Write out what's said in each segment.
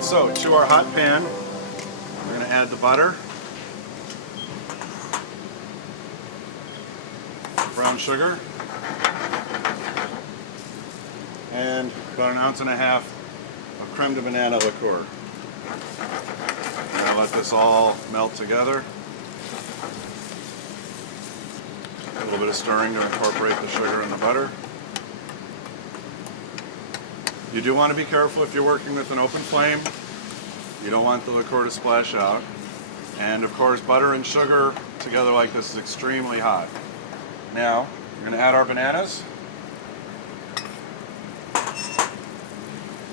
So to our hot pan, we're going to add the butter, brown sugar, and about 1.5 ounces of creme de banana liqueur. I'm going to let this all melt together. A little bit of stirring to incorporate the sugar and the butter. You do want to be careful if you're working with an open flame. You don't want the liqueur to splash out. And of course, butter and sugar together like this is extremely hot. Now, we're going to add our bananas.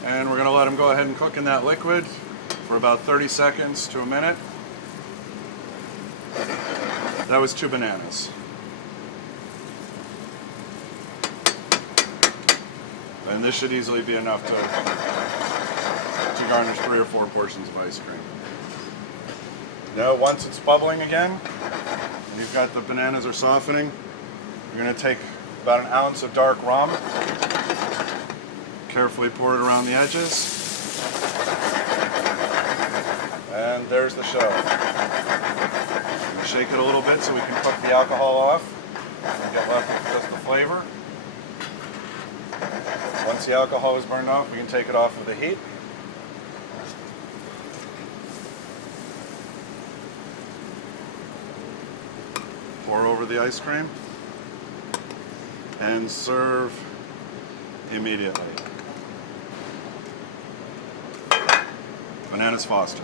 And we're going to let them go ahead and cook in that liquid for about 30 seconds to a minute. That was 2 bananas. And this should easily be enough to garnish 3 or 4 portions of ice cream. Now, once it's bubbling again, and you've got the bananas are softening, you're going to take about 1 ounce of dark rum, carefully pour it around the edges, and there's the show. Shake it a little bit so we can cook the alcohol off and get left with just the flavor. Once the alcohol is burned off, we can take it off with the heat. Pour over the ice cream and serve immediately. Bananas Foster.